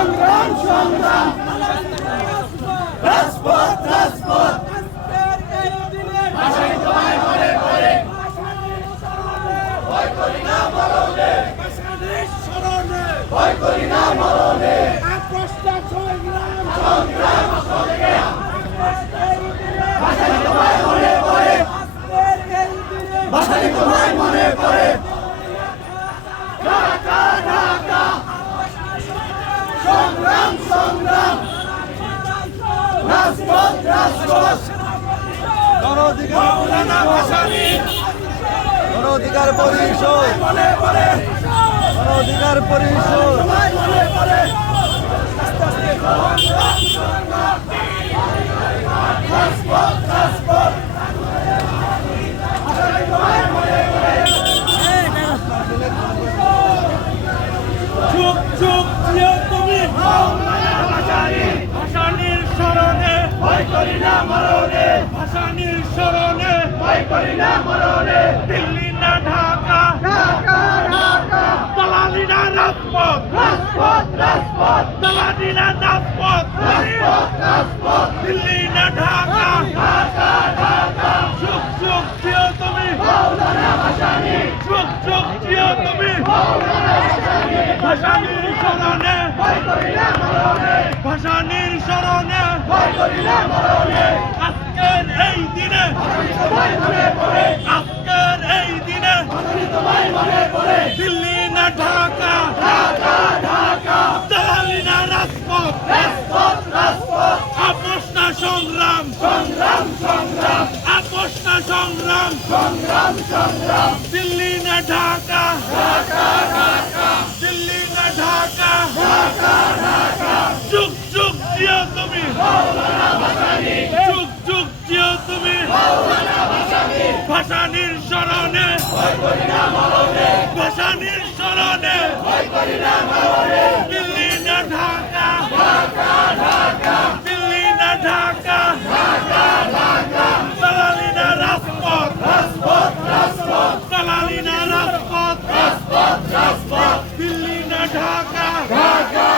সংগ্রাম রাজপথ রাজপথ ভাষাই তোমায় ভয় করি না মরণে ভয় করি না মরণে সংগ্রাম ভাষাই তোমায় মনে পড়ে ভাষাই তোমায় মনে পড়ে ঢাকা ঢাকা সংগ্রাম সংগ্রাম রাজপথ রাজপথ মৌলানা ভাসানী অধিকার পরিষদ অধিকার পরিষদ তোমায় মনে পড়ে রাজপথ রাজপথ ভাষাই তোমায় মনে পড়ে চুপ চুপ প্রিয় তুমি মৌলানা ভাসানী ভাসানির স্মরণে ভয় করি না মরণে। ভাসানির স্মরণে। ভয় করি না মরণে। দিল্লি না ঢাকা। ঢাকা ঢাকা। দালালি না রাজপথ। রাজপথ রাজপথ। দালালি না রাজপথ রাজপথ দিল্লি না ঢাকা ঢাকা ঢাকা চুপ চুপ প্রিয় তুমি মৌলানা ভাসানী চুপ চুপ প্রিয় তুমি মৌলানা ভাসানির স্মরণে ভাসানির স্মরণে আজকের এই দিনে মনে আজকের এই দিনে মনে দিল্লি না ঢাকা দালালি না রাজপথ আপোষ না সংগ্রাম সংগ্রাম সংগ্রাম আপোষ না সংগ্রাম সংগ্রাম সংগ্রাম দিল্লি না ঢাকা ঢাকা ঢাকা যুগ যুগ জিও তুমি ভাসানির শরণে ভাসানির শরণে দিল্লি না ঢাকা দিল্লি না ঢাকা দালালি না রাজপথ দালালি না রাজপথ দিল্লি না ঢাকা ঢাকা